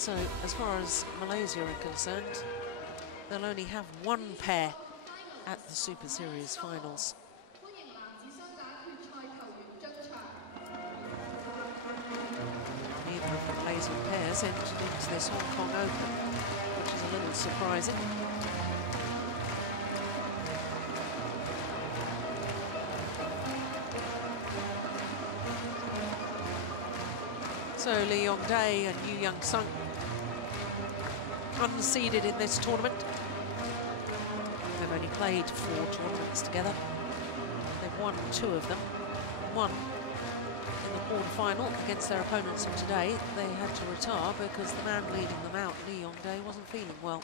So as far as Malaysia are concerned, they'll only have one pair at the Super Series finals. Neither of the Malaysian pairs entered into this Hong Kong Open, which is a little surprising. So Lee Yong-dae and Yonex-Sunrise unseeded in this tournament. They've only played 4 tournaments together. They've won 2 of them. One in the quarterfinal against their opponents of today. They had to retire because the man leading them out, Lee Yong-dae, wasn't feeling well.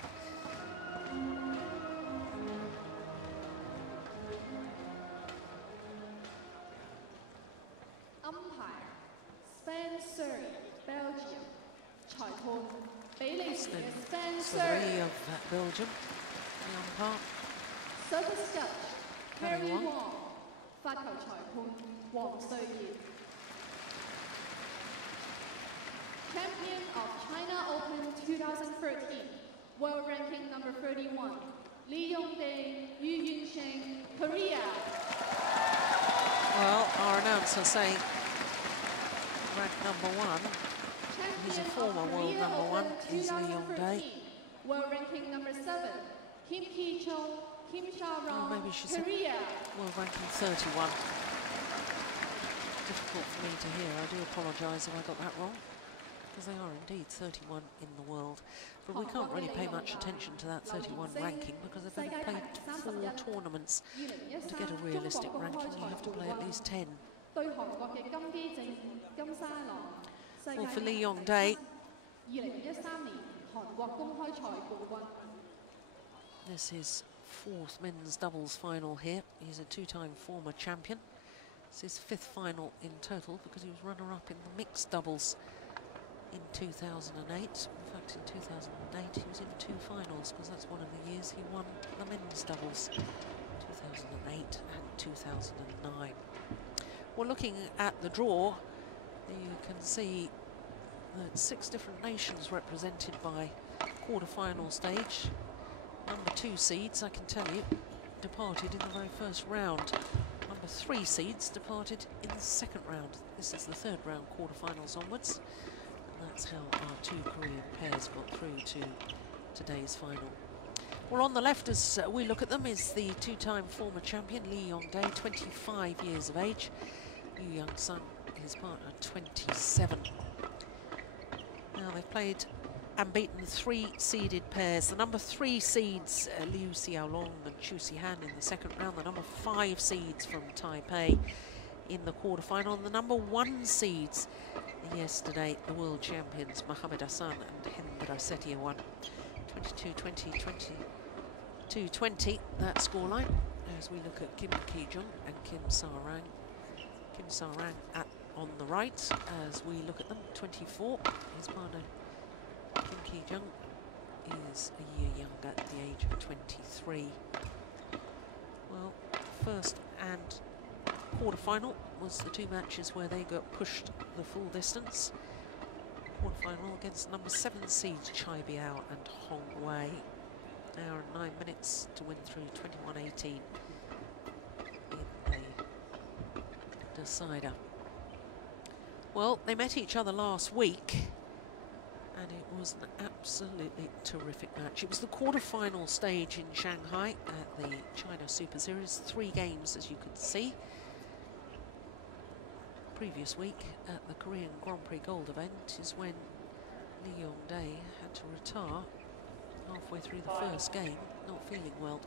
Umpire, Spencer, Belgium. 裁判，比利時嘅 Spencer of Belgium, the umpire. Service judge, Harry Wong. 發球裁判，黃瑞賢。Champion of China Open 2013, World Ranking number 31, Lee Yong-dae, Yeon, Korea. Well, our announcer saying ranked number 1. He's a former world number 1, is Lee Yong-dae. World ranking number 7, Kim Ki-chong, Kim Sha-rong, maybe she said Korea. world ranking 31. Difficult for me to hear. I do apologise if I got that wrong, because they are indeed 31 in the world. But we can't really pay much attention to that 31 ranking because they've only played 4 tournaments. To get a realistic ranking, you have to play at least 10. Well, for Lee Yong-dae, this is 4th men's doubles final here. He's a 2-time former champion. It's his 5th final in total because he was runner-up in the mixed doubles in 2008. In fact, in 2008 he was in 2 finals because that's one of the years he won the men's doubles, 2008 and 2009. Well, looking at the draw, you can see that 6 different nations represented by quarter-final stage. Number 2 seeds, I can tell you, departed in the very first round. Number 3 seeds departed in the 2nd round. This is the 3rd round, quarter-finals onwards. And that's how our 2 Korean pairs got through to today's final. Well, on the left, as we look at them, is the 2-time former champion, Lee Yong-dae, 25 years of age. Young-sun, his partner, 27. Now they've played and beaten 3 seeded pairs. The number 3 seeds, Liu Xiaolong and Chu Si-han in the 2nd round. The number 5 seeds from Taipei in the quarterfinal. And the number 1 seeds yesterday, the world champions, Mohamed Hassan and Hendra Setiawan. 22-20, 22-20, that scoreline, as we look at Kim Ki-jung and Kim Sa-rang. Kim Sa-rang on the right, as we look at them, 24. His partner, Kim Ki-jung, is a year younger at the age of 23. Well, first and quarterfinal was the 2 matches where they got pushed the full distance. Quarterfinal against number 7 seeds Chai Biao and Hong Wei. An hour and 9 minutes to win through 21-18 in the decider. Well, they met each other last week, and it was an absolutely terrific match. It was the quarter-final stage in Shanghai at the China Super Series. 3 games, as you could see. Previous week at the Korean Grand Prix Gold event is when Lee Yong-dae had to retire halfway through the first game, not feeling well.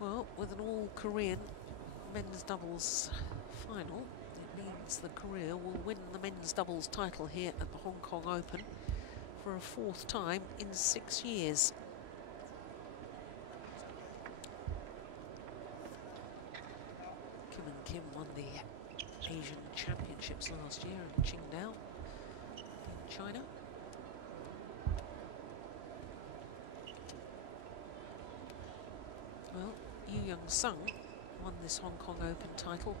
Well, with an all-Korean men's doubles final, it means that Korea will win the men's doubles title here at the Hong Kong Open for a 4th time in 6 years. Kim and Kim won the Asian Championships last year in Qingdao in China. Well, Yonex-Sunrise won this Hong Kong Open title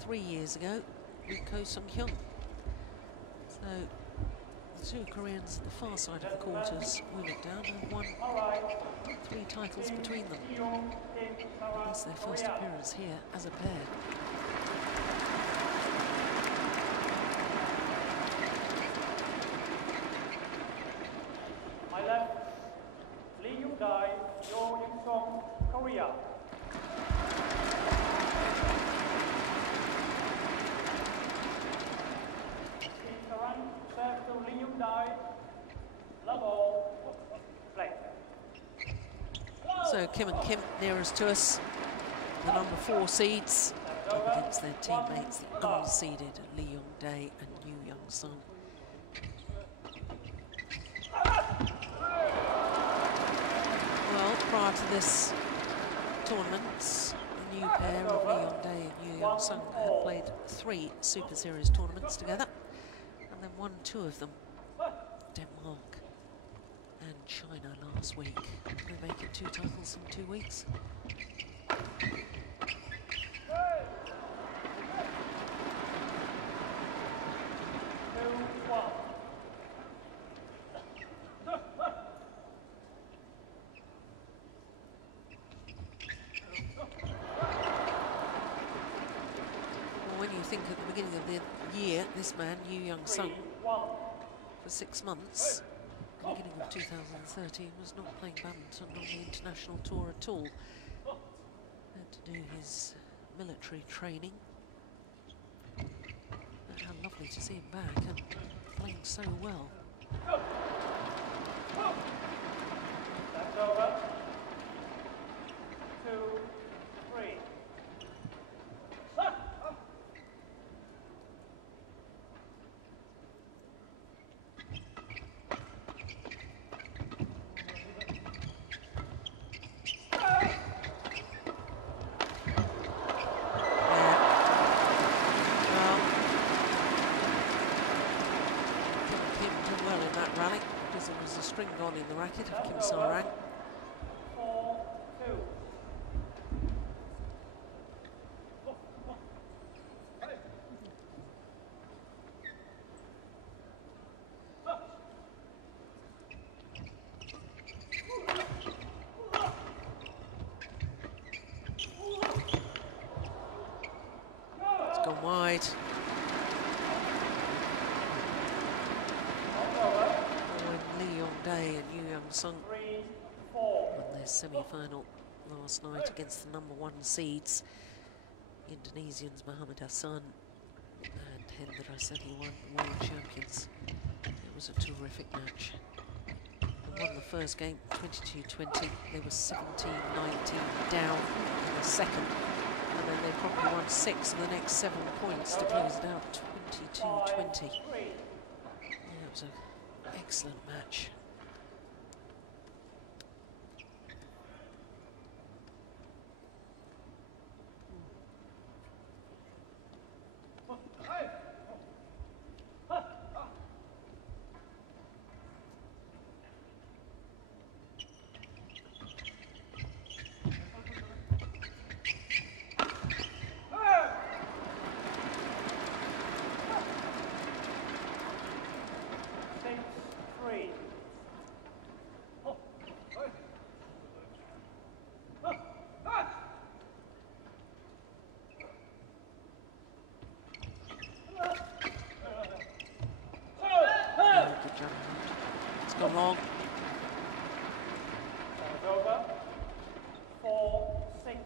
3 years ago with Ko Sung-hyun. So the two Koreans at the far side of the quarters move it down and won 3 titles between them. It's their first appearance here as a pair. My left, Young, Seong, Korea. Serve to Young, level, play. So Kim and Kim nearest to us, the number 4 seeds, up against their teammates, the unseeded Lee Young-dae and Young-Sung. Well, prior to this tournament, the new pair of Lee Young-dae and Young-Sung had played 3 Super Series tournaments together, and then won 2 of them, Denmark and China last week. They make it 2 titles in 2 weeks. When you think at the beginning of the year, this man, Young-Sung, for 6 months, at the beginning of 2013, was not playing badminton on the international tour at all. Had to do his military training. But how lovely to see him back and playing so well. That's over. 2, 3. String gone in the racket of Kim Sa-rang. 4-2. It's gone wide. Young-dae and Young-Sung won their semi-final last night against the number 1 seeds, Indonesians Muhammad Hassan and Hendra Setiawan, world champions. It was a terrific match. They won the first game 22-20. They were 17-19 down in the second, and then they probably won 6 of the next 7 points to close it out 22-20. Yeah, it was an excellent match. Gone long. Over. 4-6.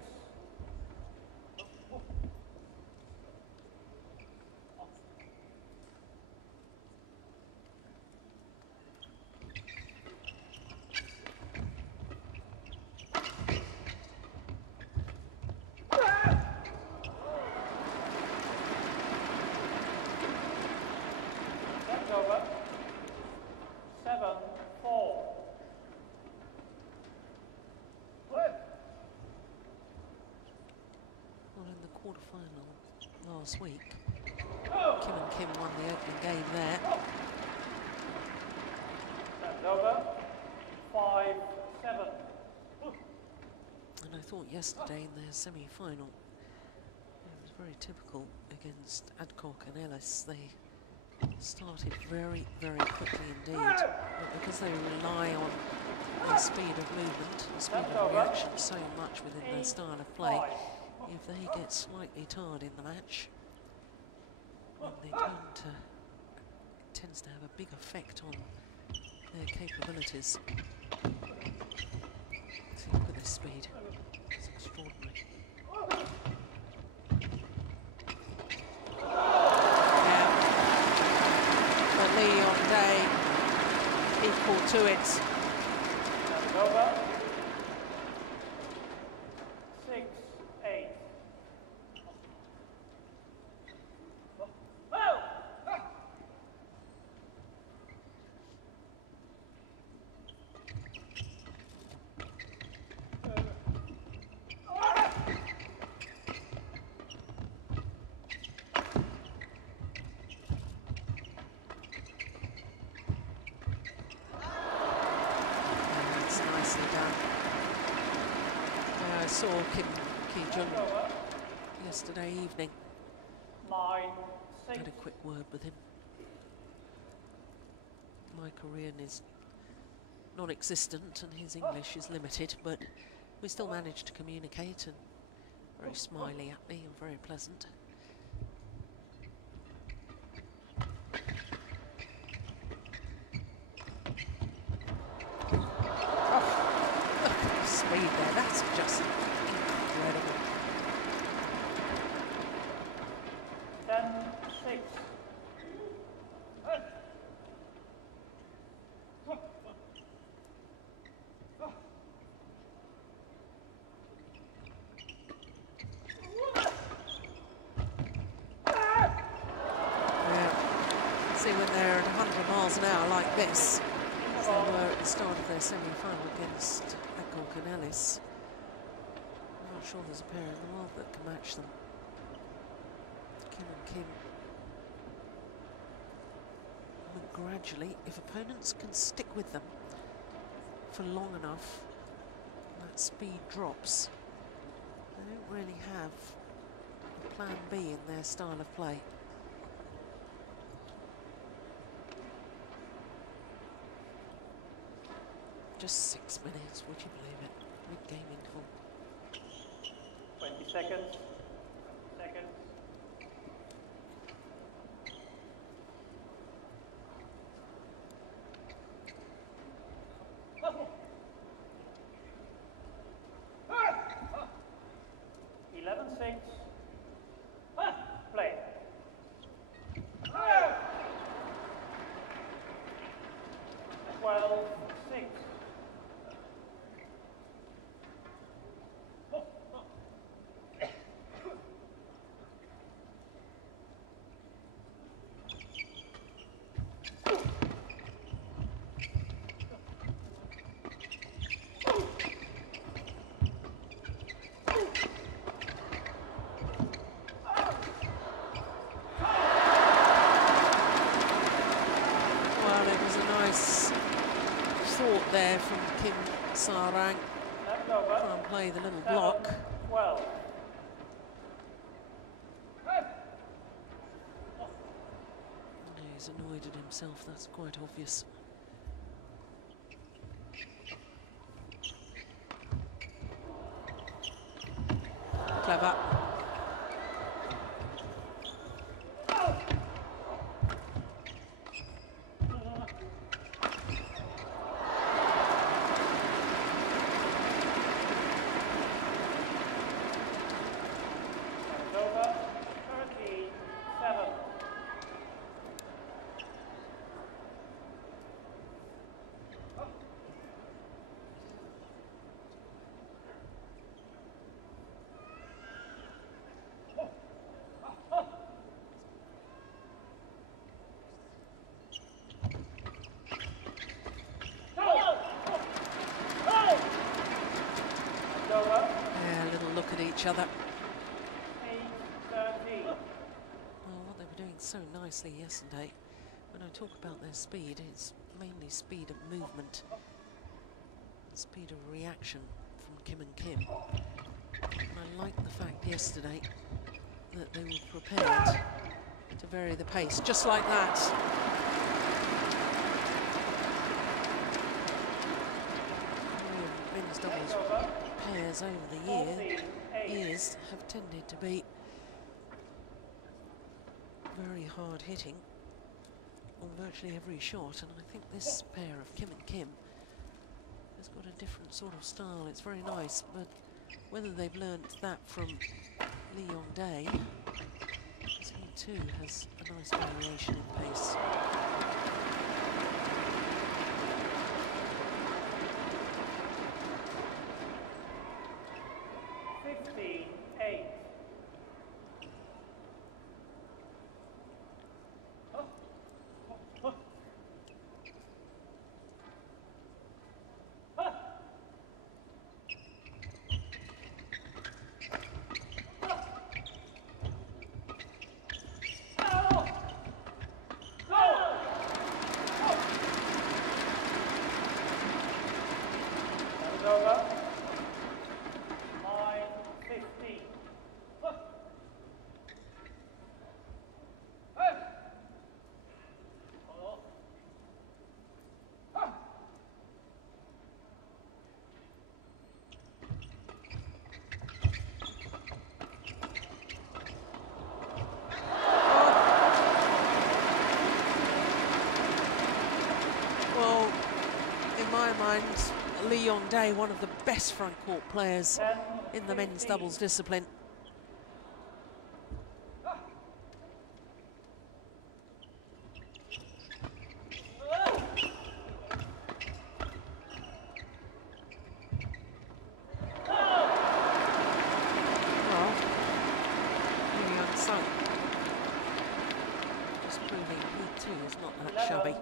That's over. 7-4. Well, in the quarterfinal last week, Kim and Kim won the opening game there. That's over. 5-7. And I thought yesterday in their semi-final, it was very typical against Adcock and Ellis. They started very, very quickly indeed. But because they rely on their speed of movement and speed of reaction so much within their style of play, if they get slightly tired in the match, then they it tends to have a big effect on their capabilities. See, look at this speed. It's extraordinary. Yeah. But Lee on day equal to it. Over. 6-8. I saw Jung yesterday evening. 9-6. Had a quick word with him. My Korean is non-existent and his English is limited, but we still managed to communicate, and very smiley at me and very pleasant. Speed there, that's just incredible. 10-6. See, when they're at 100 miles an hour like this, as they were at the start of their semi-final against Ellis, I'm not sure there's a pair in the world that can match them. Kim and Kim. And gradually, if opponents can stick with them for long enough, that speed drops. They don't really have a plan B in their style of play. Just 6 minutes, would you believe it? Mid-game interval. 20 seconds. Seconds. Play. 12-6. There from Kim Sarang, try and play the little block. 12. He's annoyed at himself, that's quite obvious. Clever. Each other. 8-13. Well, what they were doing so nicely yesterday, when I talk about their speed, it's mainly speed of movement, speed of reaction from Kim and Kim. And I like the fact yesterday that they were prepared to vary the pace, just like that. Men's doubles pairs over the years have tended to be very hard hitting on virtually every shot, and I think this pair of Kim and Kim has got a different sort of style. It's very nice, but whether they've learnt that from Lee Yong-dae, he too has a nice variation in pace. Lee Yong-dae, one of the best front court players in the men's doubles discipline. Well, Yeon just proving he too is not that shabby.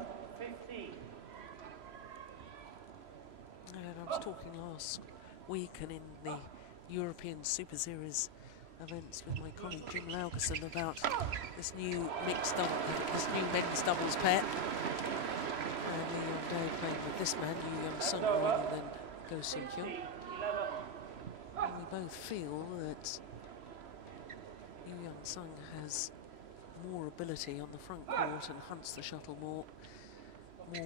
I was talking last week and in the European Superseries events with my colleague Jung about this new mixed double, this new men's doubles pair. And Lee Yong-dae playing with this man, Yeon rather than Kowloon. And we both feel that Yeon has more ability on the front court and hunts the shuttle more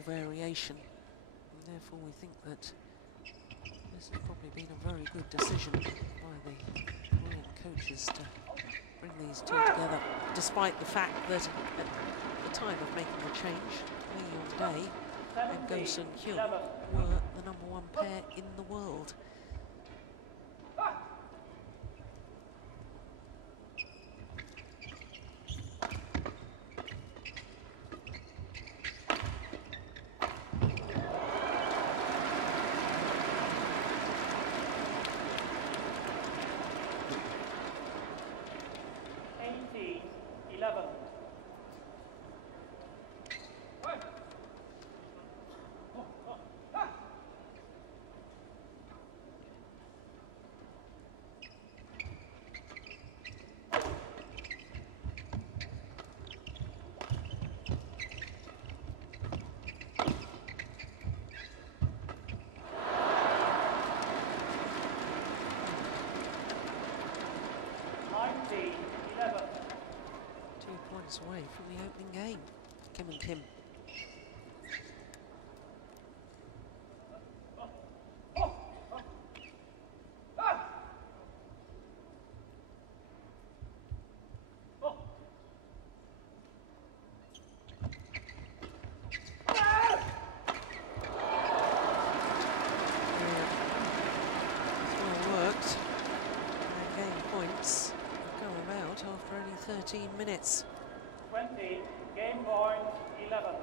variation. And therefore we think that this has probably been a very good decision by the Korean coaches to bring these two together, despite the fact that at the time of making the change, Lee Yong-dae and Kowloon were the #1 pair in the world. Away from the opening game, Kim and Kim. Well worked. And game points have come about after only 13 minutes. 20, game point 11.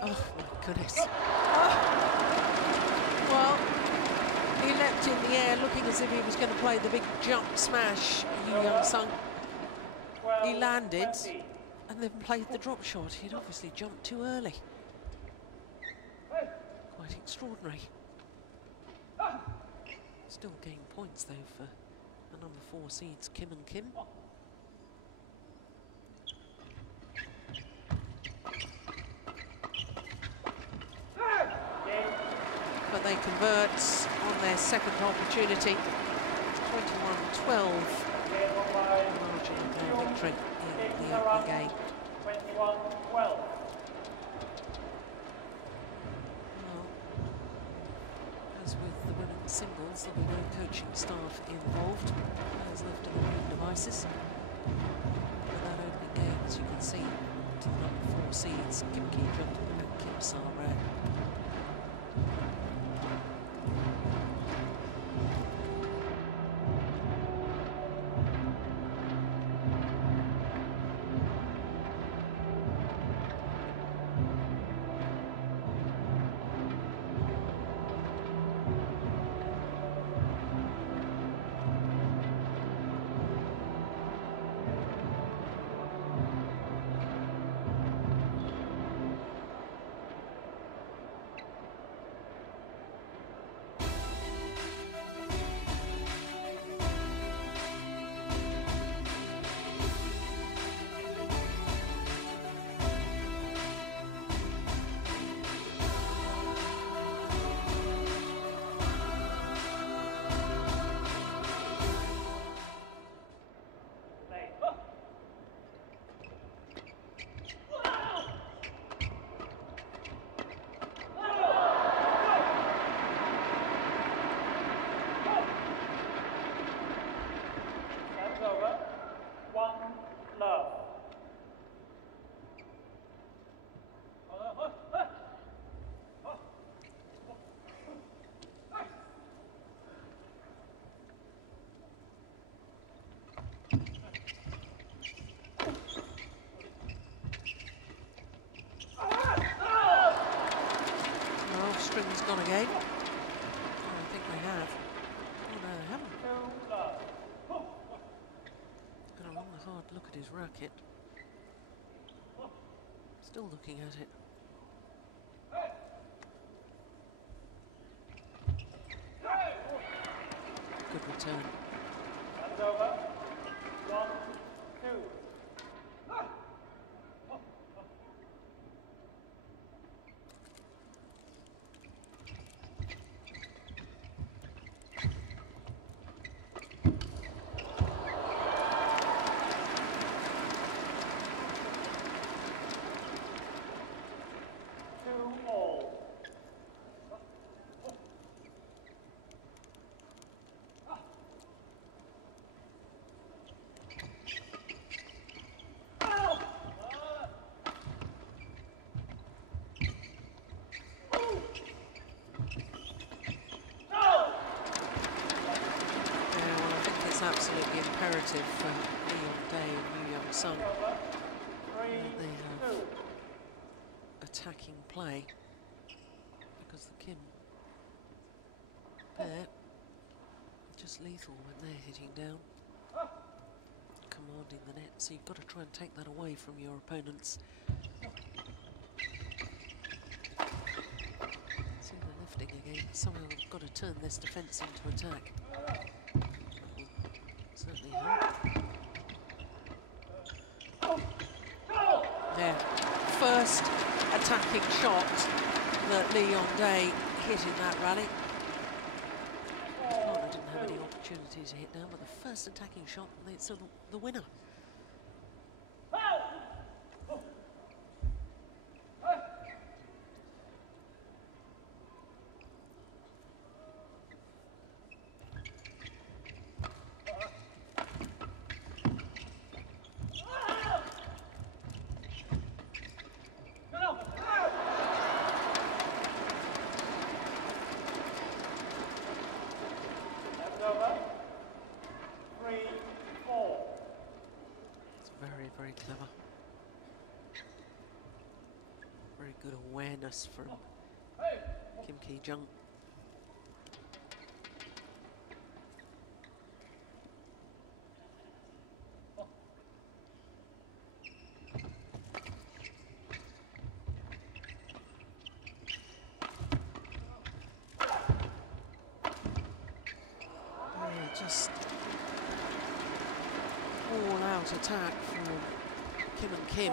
Oh my goodness. Well, he leapt in the air looking as if he was going to play the big jump smash, Yeon. He landed and then played the drop shot. He'd obviously jumped too early. Quite extraordinary. Still gain points though for the number 4 seeds Kim and Kim. But they convert on their second opportunity. 21-12. Margin of victory in the opening game. 21-12. As with the women's singles, there'll be no coaching staff involved. Players left to their own devices. For that opening game, as you can see, to the number 4 seeds, Kim Ki-jung and Kim Sa-ran. String's gone again. Oh, I think they have. Oh no, they haven't. Got a long hard look at his racket. Still looking at it. Good return. That's over. 1-2. Absolutely imperative for Yeon and Young-Sung. They have attacking play because the Kim pair are just lethal when they're hitting down, commanding the net. So you've got to try and take that away from your opponents. See, they're lifting again. Somehow they've got to turn this defence into attack. Certainly there, first attacking shot that Lee Yong-dae hit in that rally. His partner didn't have any opportunity to hit down, but the first attacking shot, so the winner. Very clever. Very good awareness from Kim Ki-jung. brilliant attack from Kim and Kim.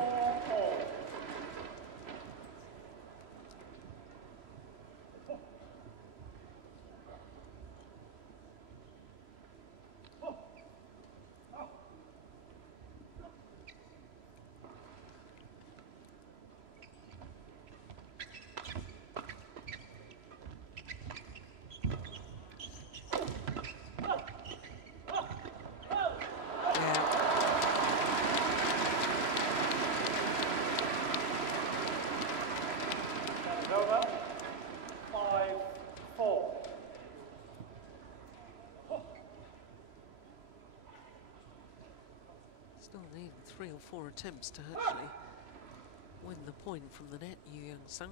Over. 5-4. Still needing 3 or 4 attempts to actually win the point from the net, Yeon.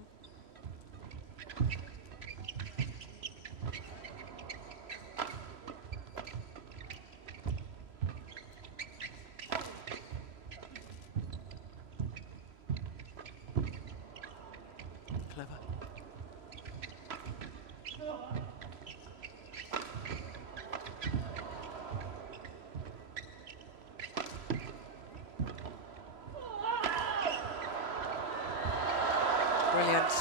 Clever. Brilliant.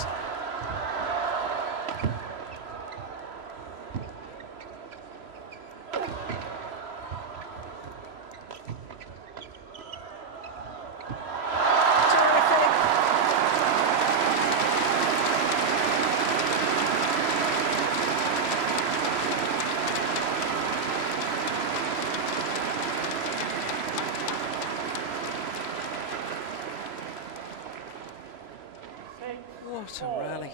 What a rally.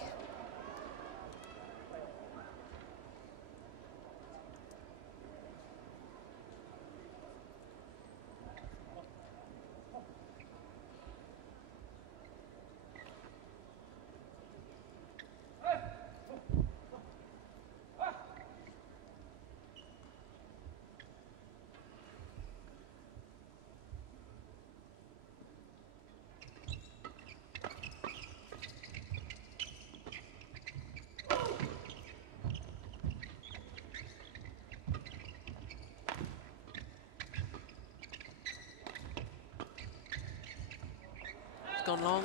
Gone long.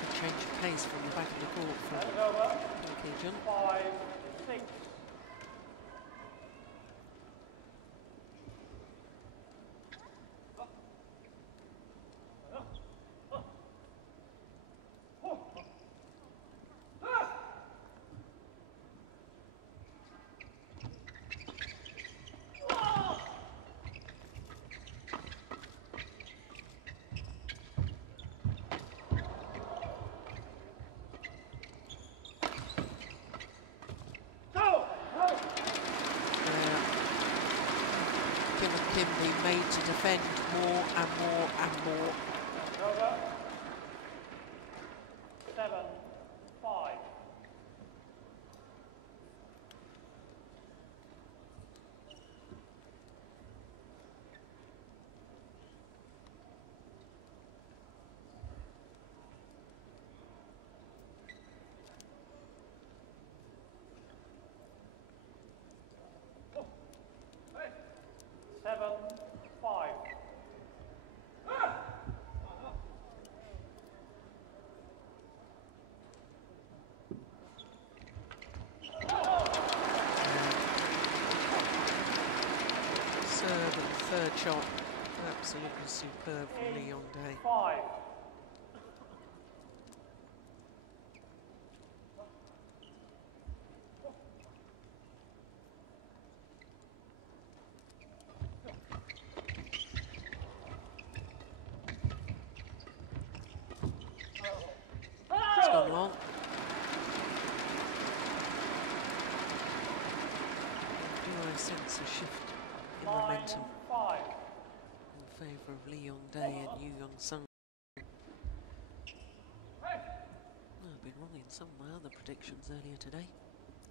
Good change of pace from the back of the court for Jung. 5-6. Kim being made to defend more and more and more. Over. 7-5. Third shot, absolutely superb from Yeon. 5. It's gone long. Do I sense a shift in momentum 5. in favour of Lee Yong-dae and Yoon-sung? I've been wrong in some of my other predictions earlier today.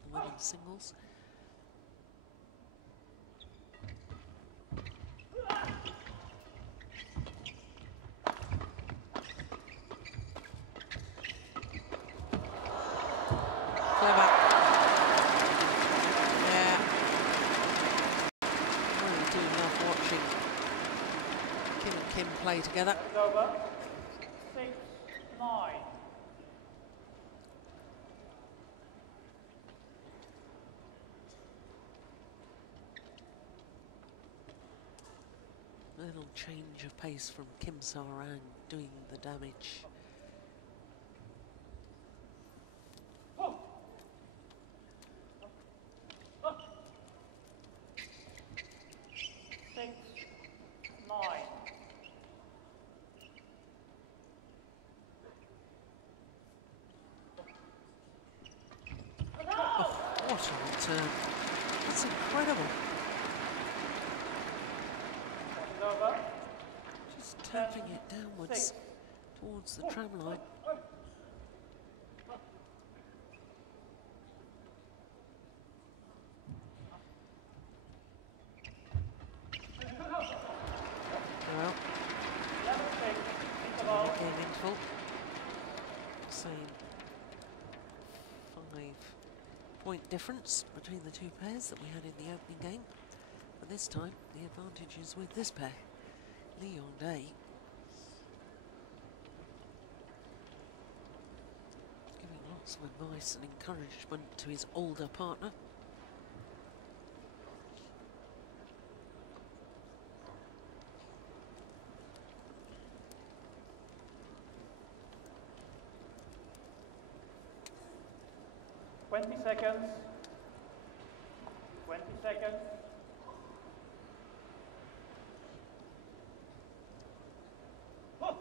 The women's singles. Clever. Yeah. Really do love Kim play together. It's over. 6-9. A little change of pace from Kim Sa-rang doing the damage. What a return. That's incredible. Just tapping it downwards towards the tram line. Well, game interval. Same 5-point difference between the two pairs that we had in the opening game. But this time, the advantage is with this pair, Yeon. Giving lots of advice and encouragement to his older partner. Seconds. 20 seconds. Oh.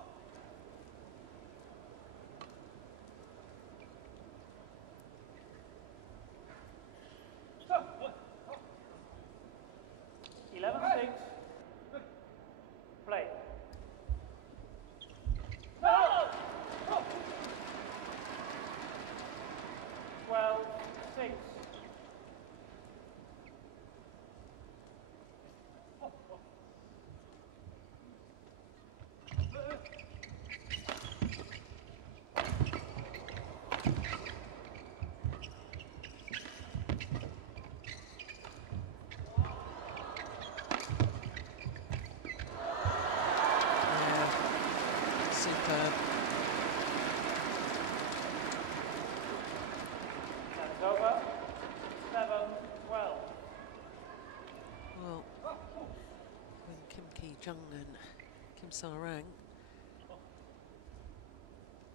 11-6. Play. 12-6. Superb. That's over. 7-12. Well, when Jung and Kim Sa-rang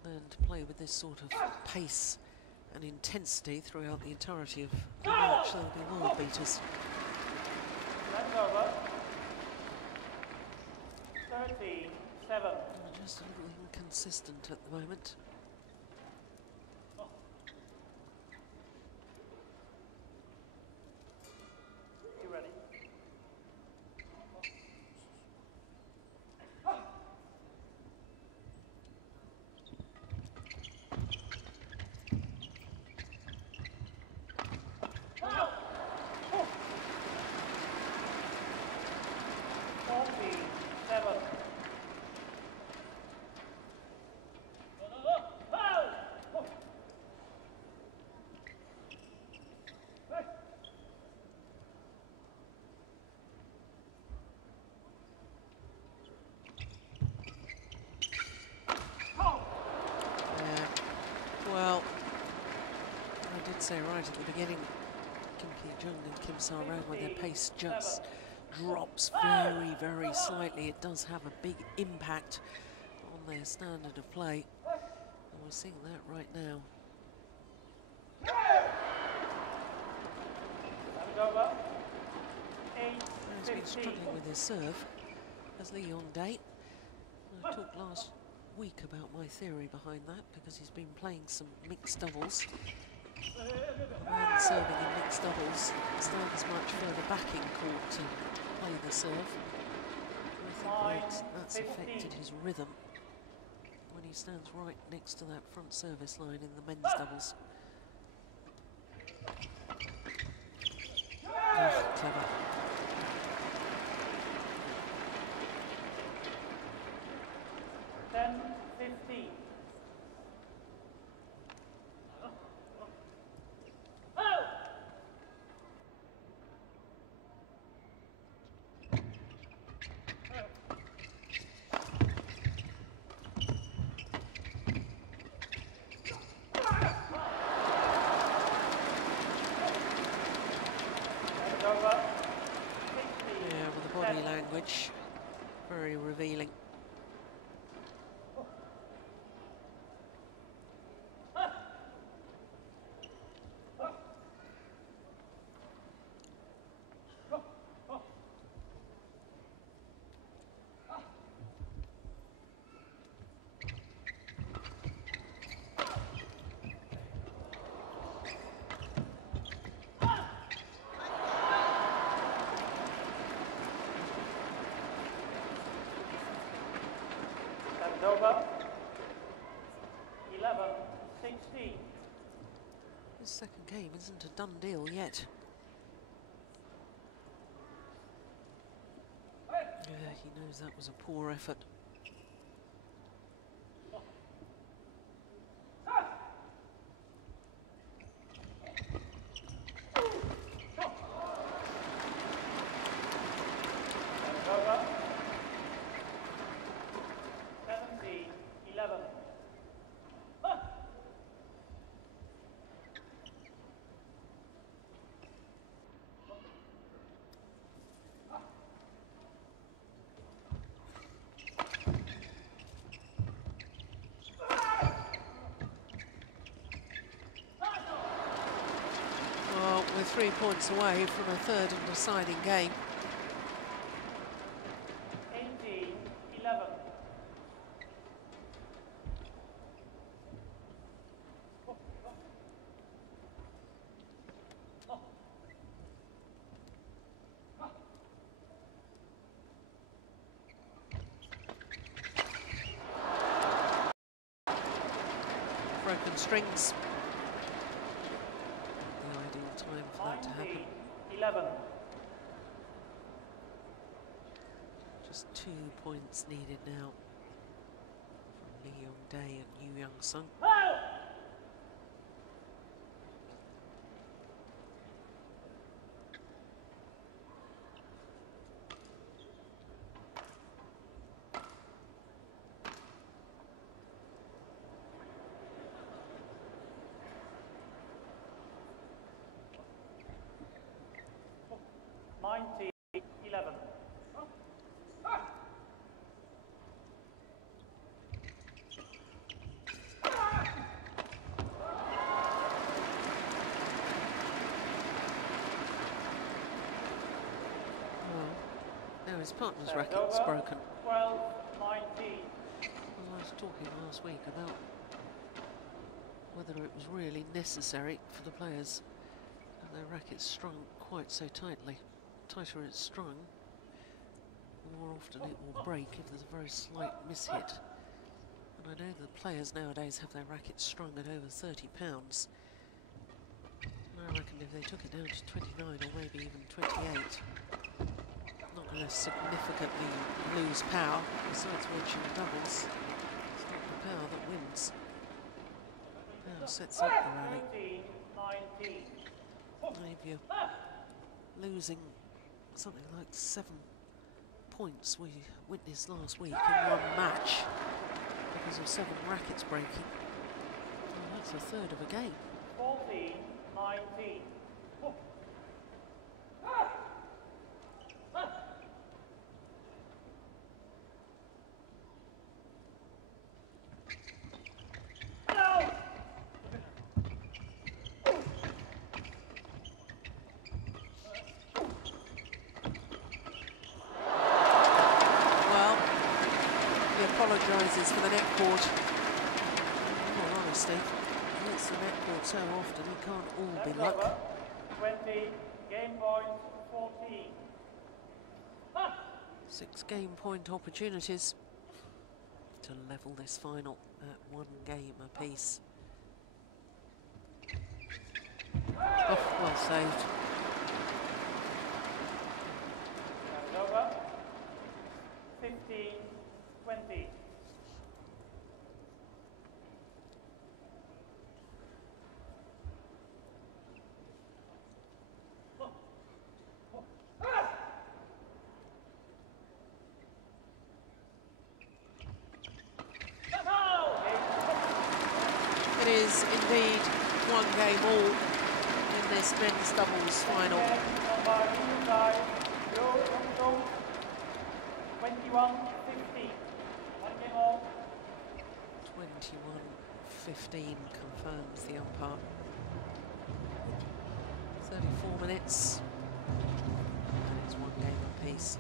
learn to play with this sort of pace and intensity throughout the entirety of the match, they'll be world beaters. That's over. 13-7. Just a little inconsistent at the moment. You ready? Well, I did say right at the beginning, Jung and Kim Sa-rang, when their pace just drops very, very slightly, it does have a big impact on their standard of play. And we're seeing that right now. He's been struggling with his serve, as Yeon. I talked last week about my theory behind that, because he's been playing some mixed doubles. The man serving in mixed doubles stands much further back in court to play the serve. I think that's affected his rhythm when he stands right next to that front service line in the men's doubles. Oh, clever. language, very revealing. Over. 11-16. This second game isn't a done deal yet. Yeah, he knows that was a poor effort. We're 3 points away from a third and deciding game. 18-11. Broken strings. The ideal time for that to happen. 11. Just 2 points needed now from Yeon and Young. His partner's racket's broken. 12-19. I was talking last week about whether it was really necessary for the players and their rackets strung quite so tightly. The tighter it's strung, the more often it will break if there's a very slight mishit. And I know the players nowadays have their rackets strung at over 30 pounds. And I reckon if they took it down to 29 or maybe even 28, not going to significantly lose power, besides which in doubles, it's not the power that wins. Now sets up the rally. 19. If you're losing something like 7 points we witnessed last week in one match because of 7 rackets breaking, well, that's a third of a game. 14-19. Apologises for the net cord. In all honesty, he hits the net cord so often it can't all be luck. 20, game point 14. 6 game point opportunities to level this final at 1 game apiece. Oh, well saved. And over. 15-20. It is indeed 1 game all in this men's doubles final. 21-15. One game all. 21-15 confirms the umpire. 34 minutes. And it's one game apiece.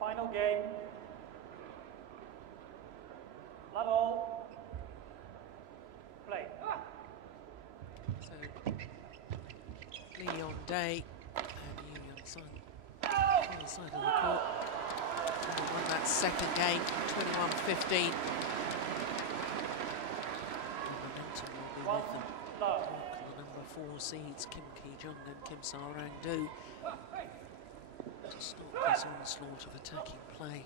Final game. Level. Play. So, Yeon Day and Yeon-Sun on the side of the court. And they won that second game, 21-15. Momentum will be with them. Love. The number 4 seeds, Kim Ki-jung and Kim Sa-rang-do, to stop this onslaught of attacking play.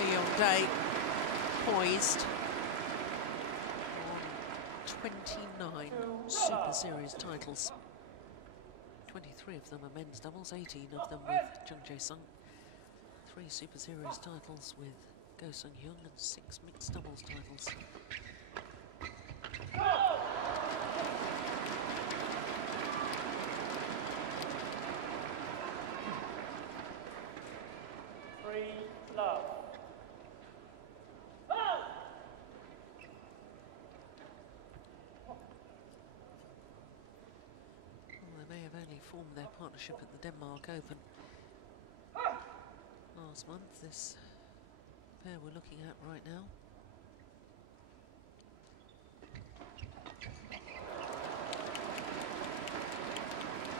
Yeon Day poised on 29 Super Series titles. 23 of them are men's doubles, 18 of them with Jung Jae-sung. 3 Super Series titles with Go Seung-hyun and 6 mixed doubles titles. Love. Well, they may have only formed their partnership at the Denmark Open last month. This pair we're looking at right now.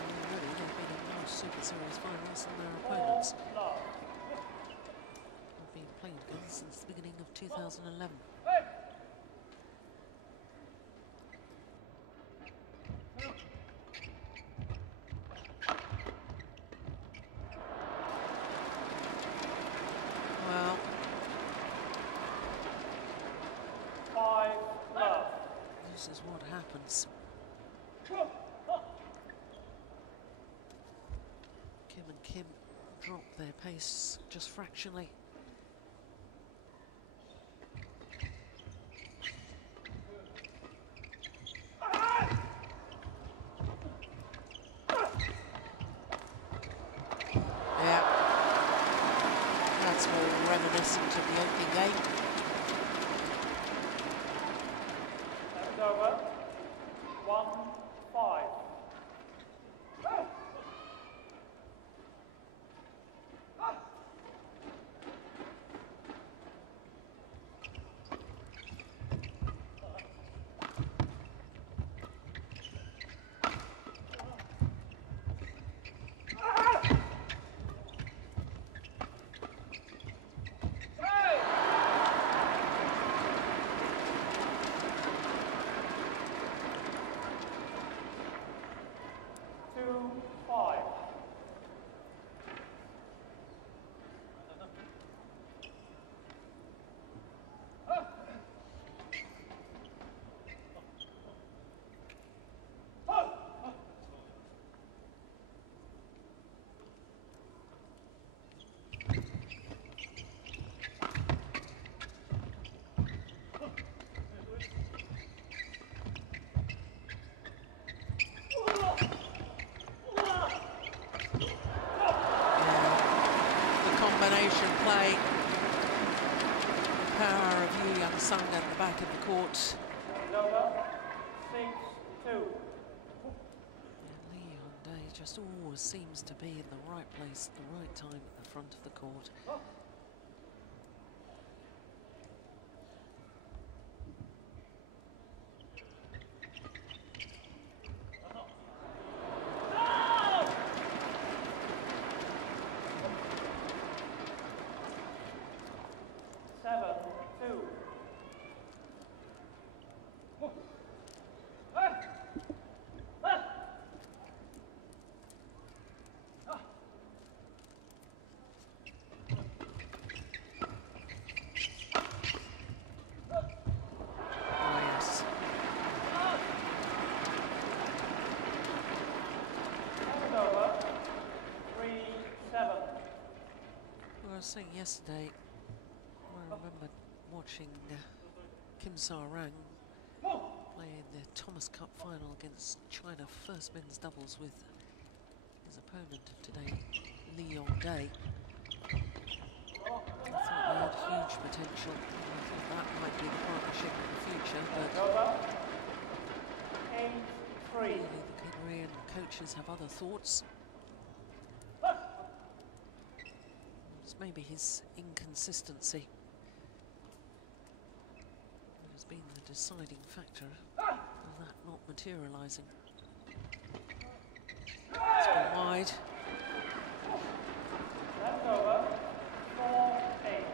And really, they've been in more Super Series finals than their opponents. They've been playing together since the beginning of 2011. Well, 5 love. this is what happens. Kim and Kim drop their pace just fractionally. Yeah, that's more reminiscent of the opening game. That's over. 1-5. back in the court. It's over. 6-2. And Yeon Day just always seems to be in the right place at the right time at the front of the court. I was saying yesterday, I remember watching Kim Sa-rang play in the Thomas Cup final against China, first men's doubles with his opponent of today, Yeon Day. I thought they had huge potential. I thought that might be the partnership in the future, but clearly the Korean coaches have other thoughts. It's maybe his inconsistency that has been the deciding factor of that not materialising. It's gone wide. That's over. 4-8.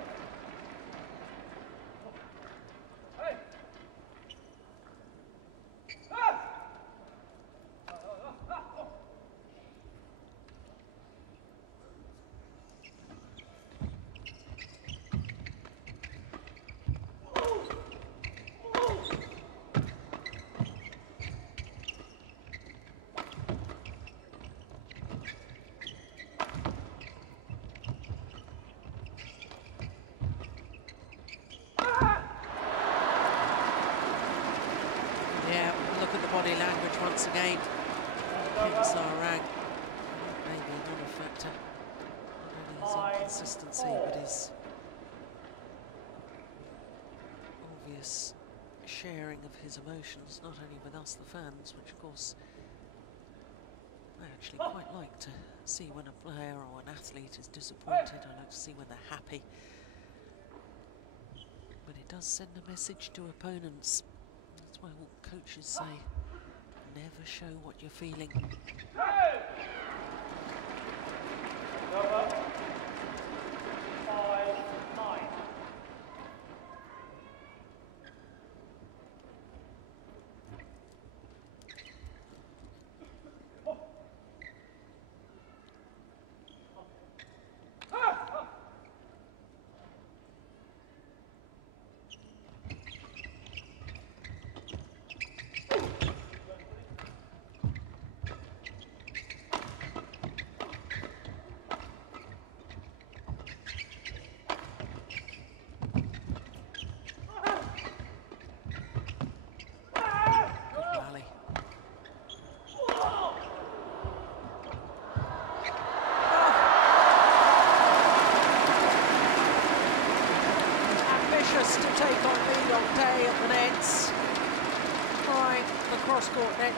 Body language once again. Kim Sa-rang, maybe another factor. Not only his inconsistency, but his obvious sharing of his emotions, not only with us, the fans, which of course I actually quite like to see when a player or an athlete is disappointed. I like to see when they're happy. But it does send a message to opponents. That's why all coaches say, never show what you're feeling. Over. 5-9.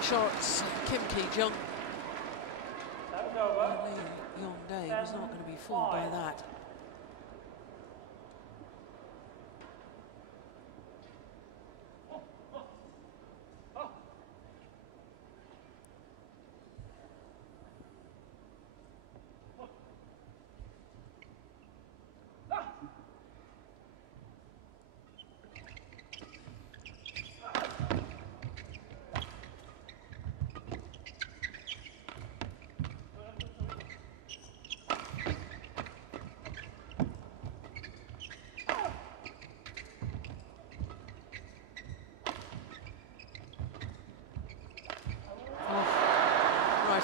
Shots, Jung. Yong Day was not going to be fooled by that.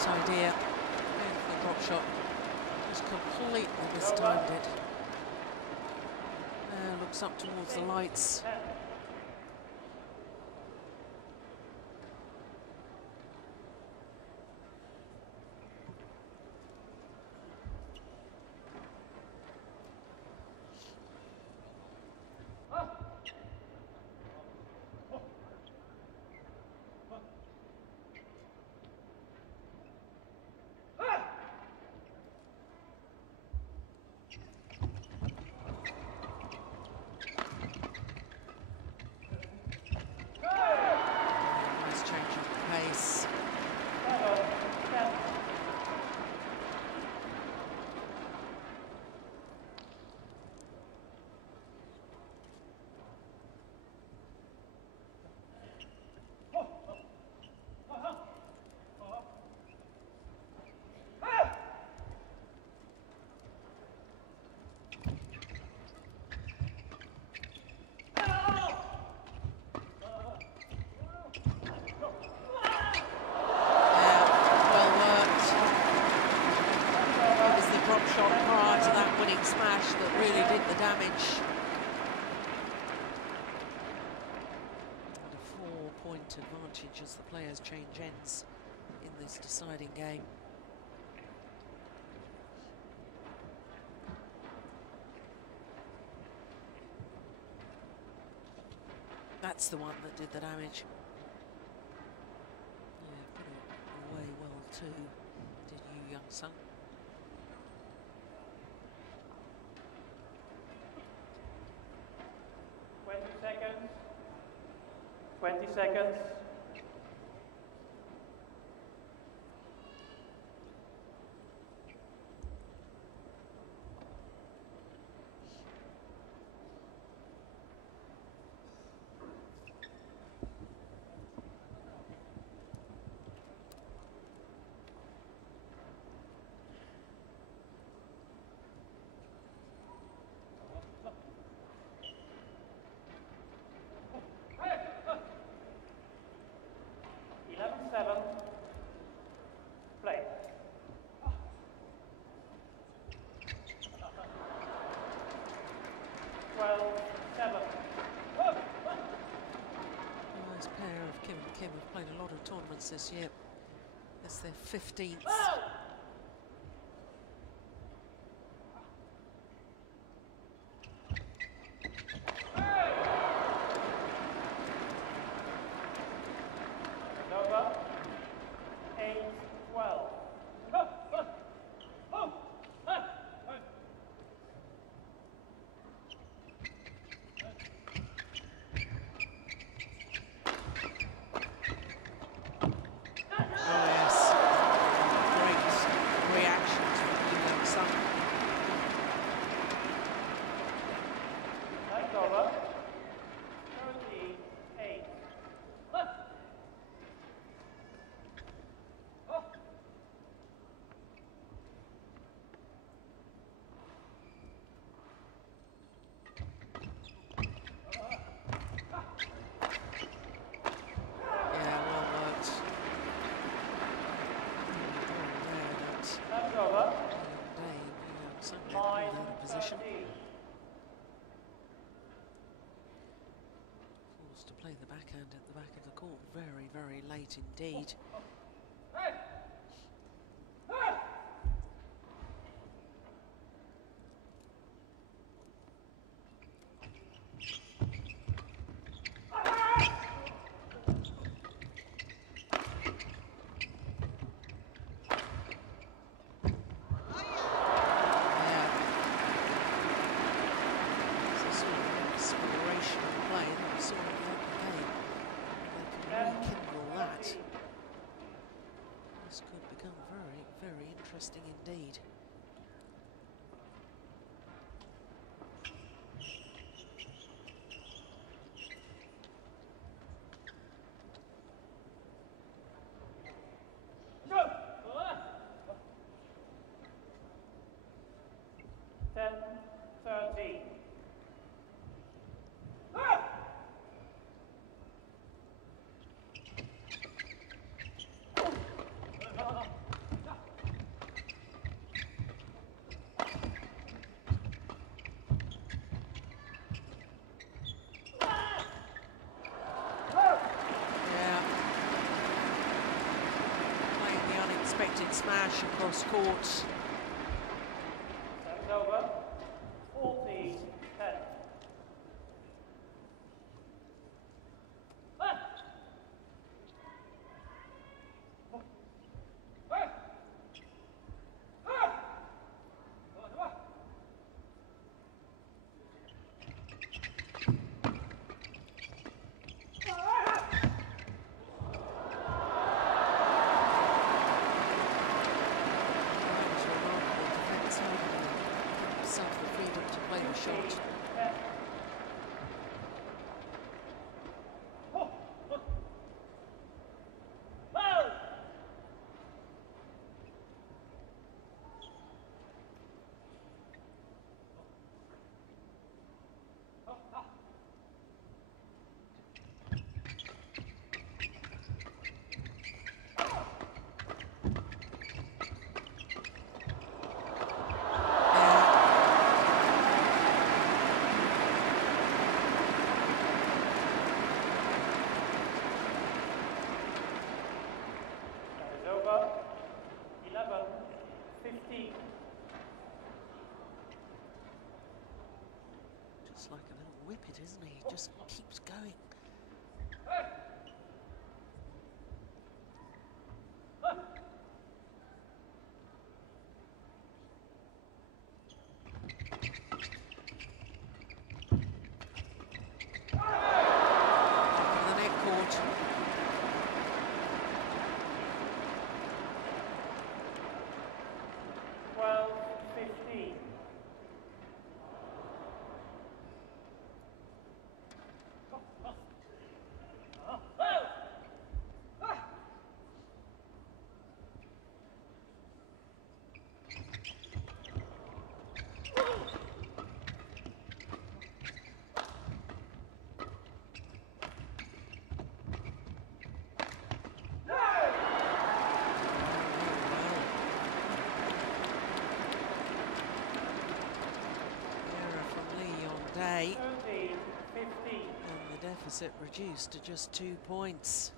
Idea. The drop shot just completely mistimed it. Looks up towards the lights. smash that really did the damage. And a 4-point advantage as the players change ends in this deciding game. That's the one that did the damage. Yeah, put it away well too, did you, Young-Sun. 20 seconds. 20 seconds. Play. 12-7. Nice pair of Kim and Kim have played a lot of tournaments this year. It's their 15th. Over. 8-12. To play the backhand at the back of the court very, very late indeed. Interesting indeed. Go! 10-13. Expected smash across court. Service over. 14-10. Shot. It's like a little whippet, isn't he? He just keeps going. The net court. Day, and the deficit reduced to just 2 points.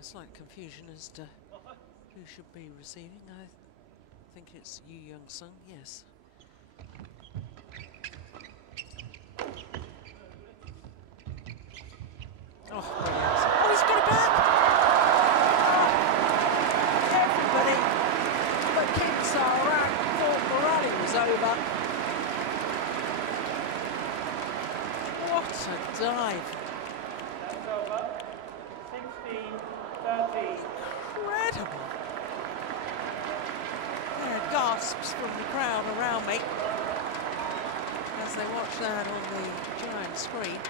Slight confusion as to who should be receiving. I think it's Young, yes. Oh, brilliant. Oh, he's got it back! Everybody but Kim Sarang thought the rally was over. What a dive. That's over. 16-13. Incredible. Yeah, gasps from the crowd around me as they watch that on the giant screen.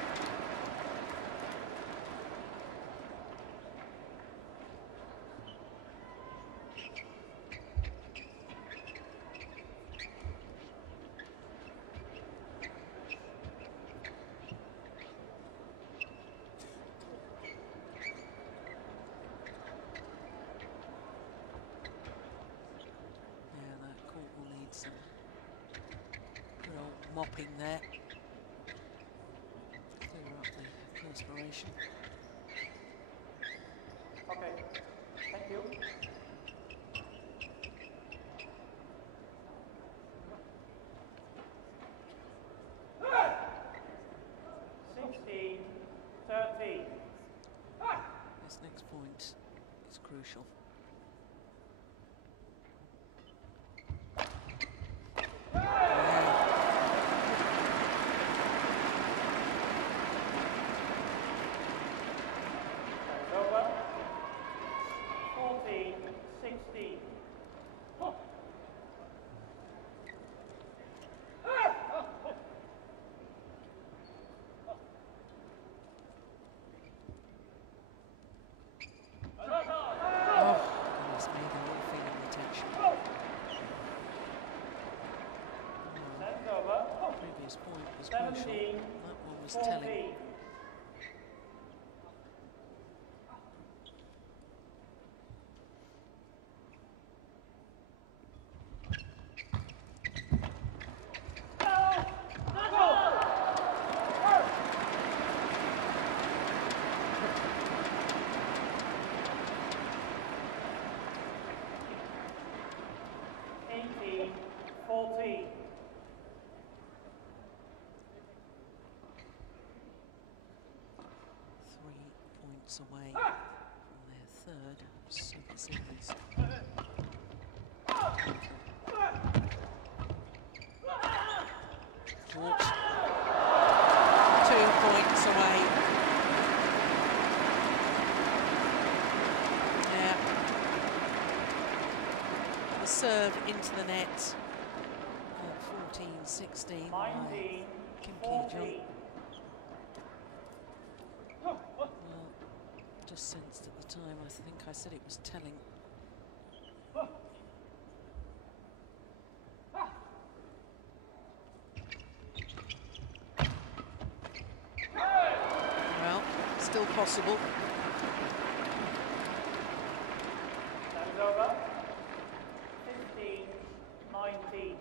Mopping there. Clear up the perspiration. Okay, thank you. This next point is crucial. Point was crucial. That one was telling. Away from their third Super Series. George, 2 points away. Yeah. The serve into the net. 14-16 by Kim Ki-jung. Just sensed at the time, I think I said it was telling. Well, still possible. That is over. 15-19.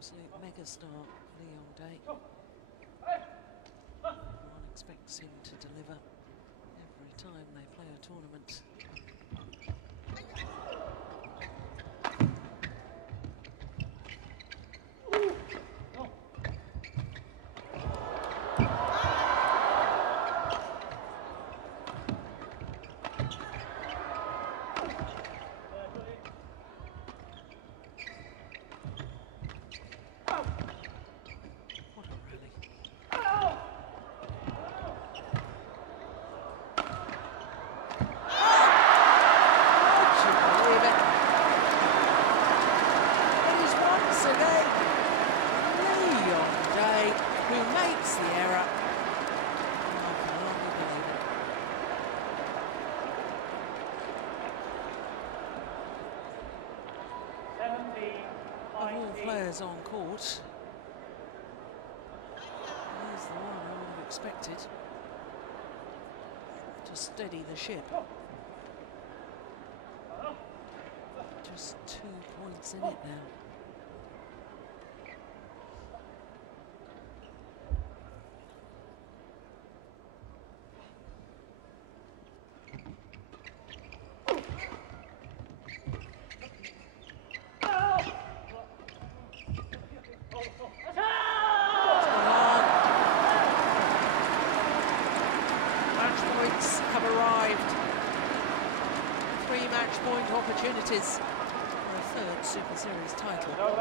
absolute megastar, Leon Day. Everyone expects him to deliver every time they play a tournament. Players on court. Here's the one I would have expected to steady the ship. Just 2 points in it now. Opportunities for a third Super Series title. Leon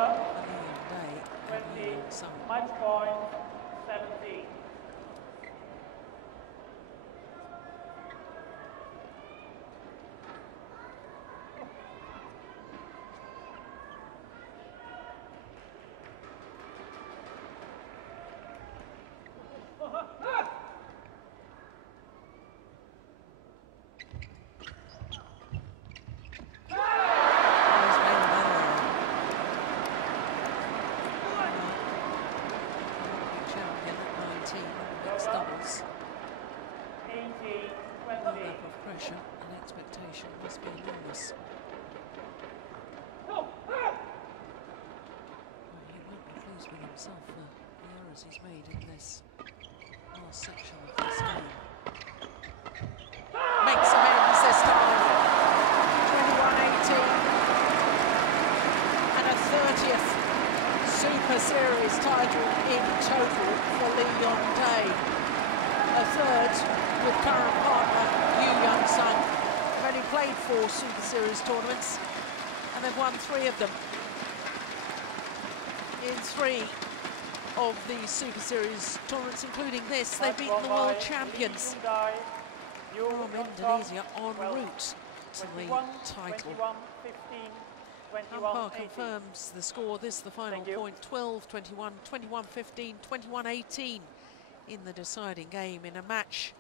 Day and Seong. Match point 17. He's made in this last section of this game. Makes amends this time. 21-18. And a 30th Super Series title in total for Leon Day. A third with current partner Young. They've only played 4 Super Series tournaments and they've won 3 of them. In 3 of the Super Series tournaments, including this, they've beaten the world champions from Indonesia en route to the title. Umpire confirms the score. This is the final point: 12-21, 21-15, 21-18 in the deciding game in a match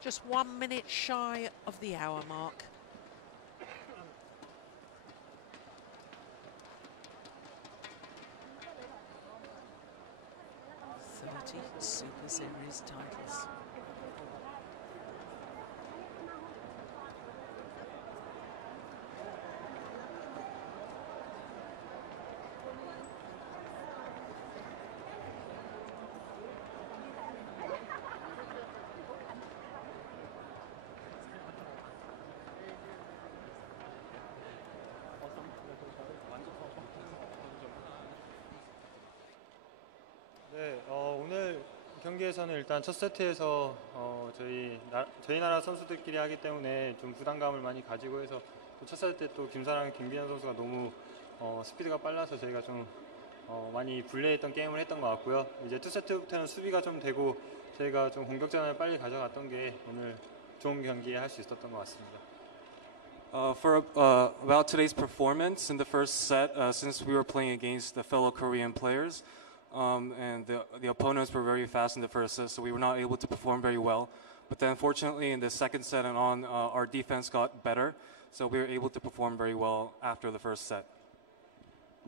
just 1 minute shy of the hour mark. 30 Super Series titles. 네, 오늘 경기에서는 일단 첫 세트에서 저희 나라 선수들끼리 하기 때문에 좀 부담감을 많이 가지고 해서 첫 세트 때 또 김사랑, 김비현 선수가 너무 스피드가 빨라서 저희가 좀 많이 불리했던 게임을 했던 것 같고요. 이제 투 세트부터는 수비가 좀 되고 저희가 좀 공격전을 빨리 가져갔던 게 오늘 좋은 경기에 할 수 있었던 것 같습니다. About today's performance in the first set, since we were playing against the fellow Korean players, and the opponents were very fast in the first set, so we were not able to perform very well. But then fortunately in the second set and on, our defense got better, so we were able to perform very well after the first set.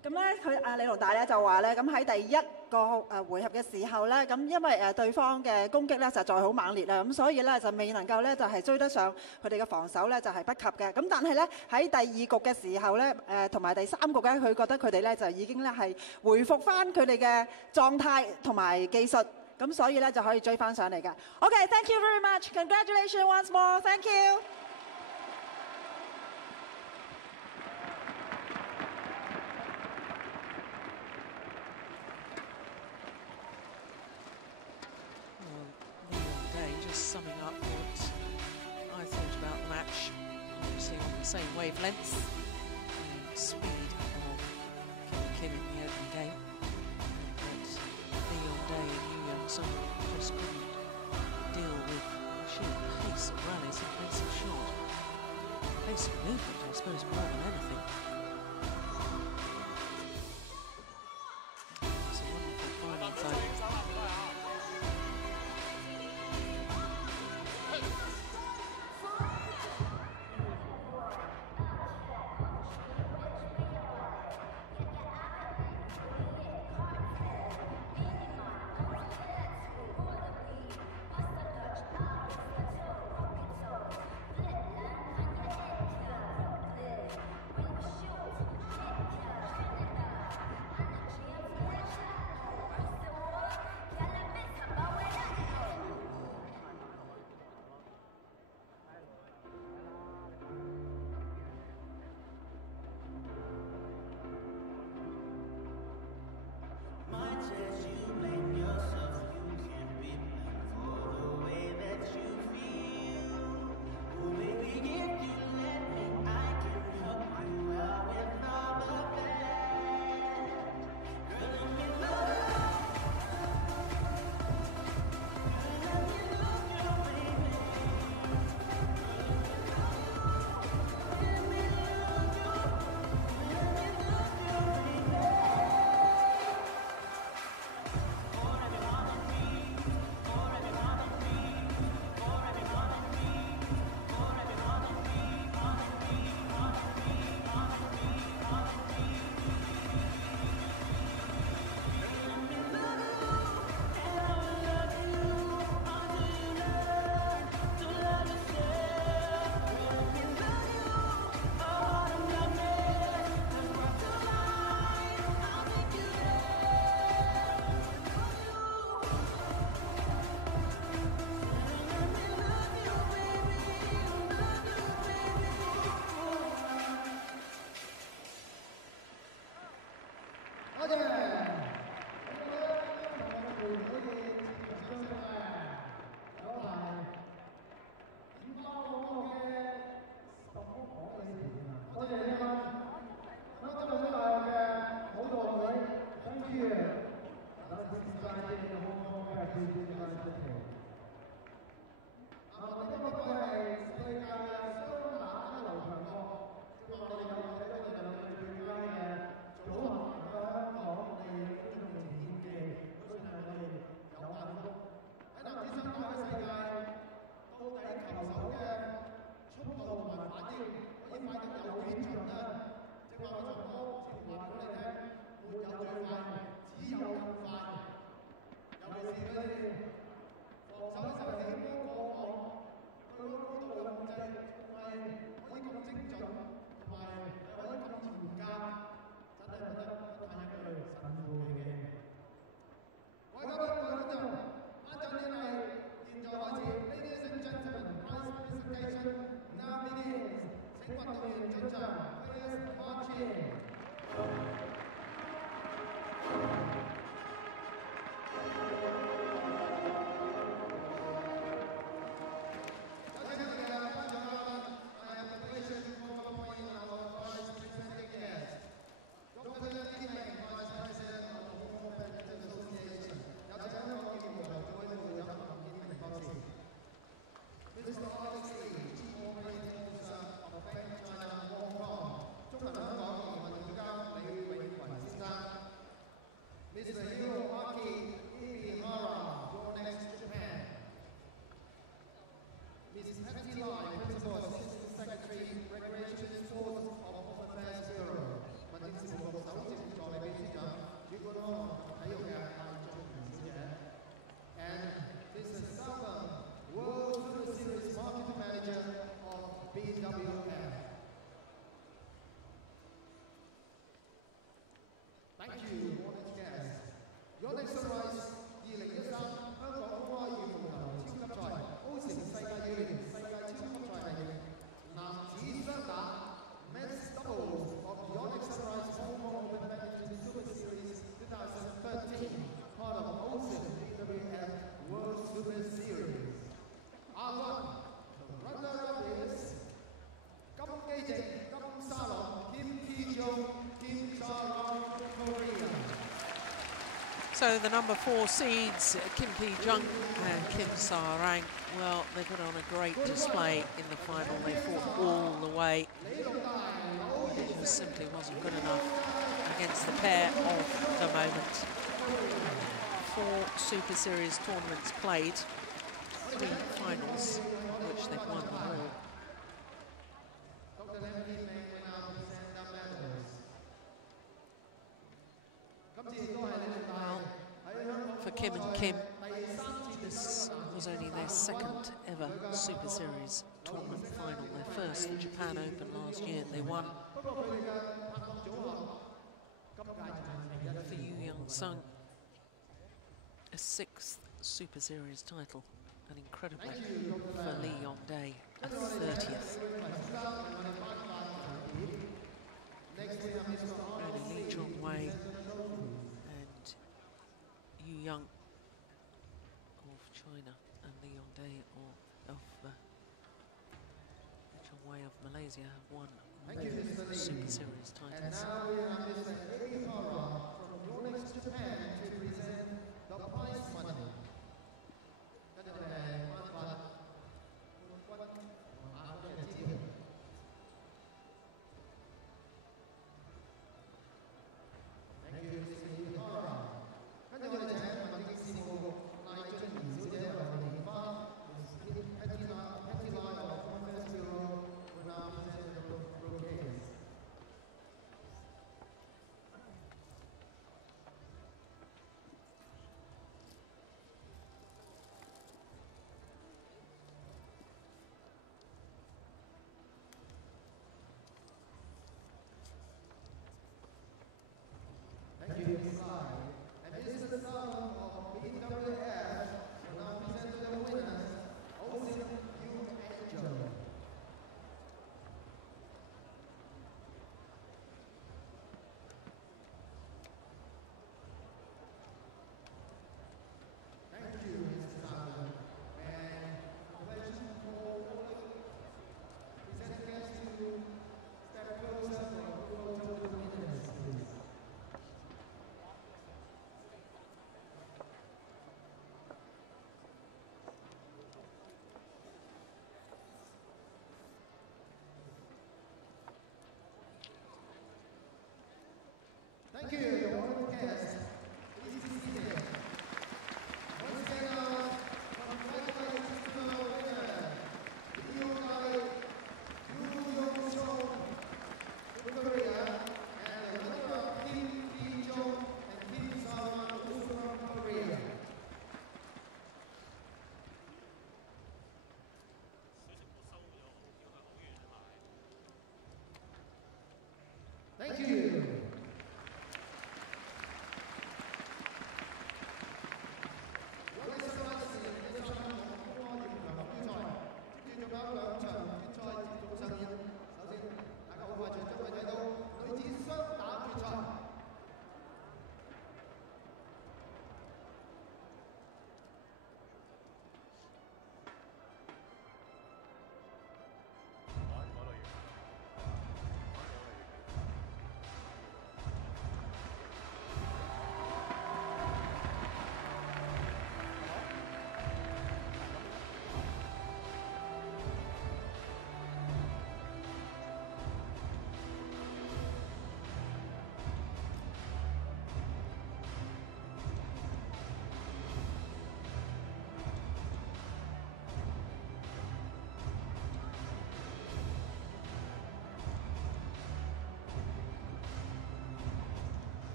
咁咧，李龍大咧就話咧，咁喺第一個回合嘅時候咧，咁因為對方嘅攻擊咧實在好猛烈啦，咁所以咧就未能夠咧就係追得上佢哋嘅防守咧就係不及嘅。咁但係咧喺第二局嘅時候咧，同埋第三局咧，佢覺得佢哋咧就已經咧係回復翻佢哋嘅狀態同埋技術，咁所以咧就可以追翻上嚟嘅。OK，thank you very much. Congratulations once more. Thank you. Summing up what I thought about the match, obviously on the same wavelength, the speed of Kim in the opening game, but Yeon and Jung just couldn't deal with the sheer pace of rallies and pace of shot, pace of movement, I suppose, more than anything. It's a wonderful final time. So the number 4 seeds, Kim Ki-jung and Kim Sa-rang, well, they put on a great display in the final. They fought all the way. It just simply wasn't good enough against the pair of the moment. 4 Super Series tournaments played, 3 finals, which they've won them all. For Kim and Kim, this was only their 2nd ever Super Series tournament final. Their first, the Japan Open last year, they won. For Yeon, a 6th Super Series title, and incredibly for Lee Yong, a 30th. Only Lee Chong-wei and Young of China and Lee Yong of Lee Chong-wei of Malaysia have won more Super Series titles. And now we have Mr. from Yonex, Japan to present the prize money. And this is the song of BWF will now present the winners, OSIM, Yong and Jung. Thank you, Mr. Simon. And congratulations for all the presenting guests to step closer for the winners, please. Thank you, your honored guests. Please be seated. Once again, congratulations to the winner, Seong, Korea, and the winner of Kim Ki-jung and Kim Sa-rang, also from Korea. Thank you.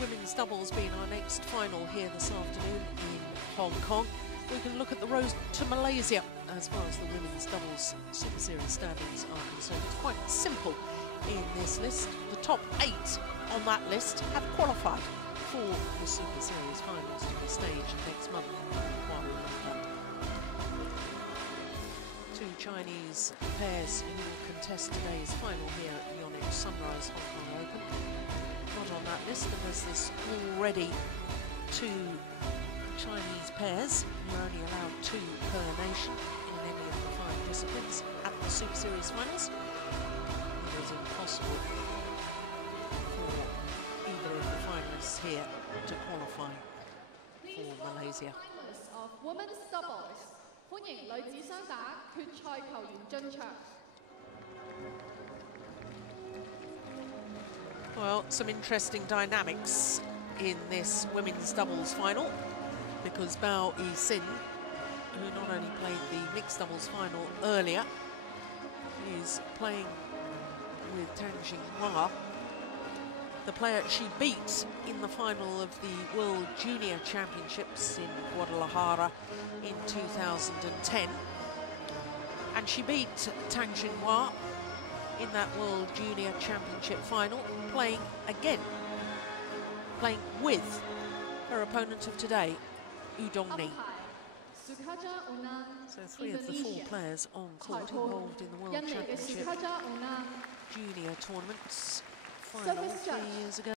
Women's doubles being our next final here this afternoon in Hong Kong. We can look at the road to Malaysia as far as the women's doubles Super Series standings are concerned. It's quite simple in this list. The top 8 on that list have qualified for the Super Series Finals to be staged next month in Kowloon. 2 Chinese pairs who will contest today's final here at Yonex-Sunrise Hong Kong Open. Not on that list, and there's this already 2 Chinese pairs. You're only allowed 2 per nation in any of the 5 disciplines at the Super Series Finals. It is impossible for either of the points here to qualify for Malaysia. Finals of women's doubles，歡迎女子雙打決賽球員進場。 Well, some interesting dynamics in this women's doubles final, because Bao Yi-sin, who not only played the mixed doubles final earlier, is playing with Tang Xinhua, the player she beat in the final of the World Junior Championships in Guadalajara in 2010. And she beat Tang Xinhua in that World Junior Championship final, playing with her opponent of today, U Dongni. So 3 of the 4 players on court involved in the World Championship Junior tournaments final 3 years ago.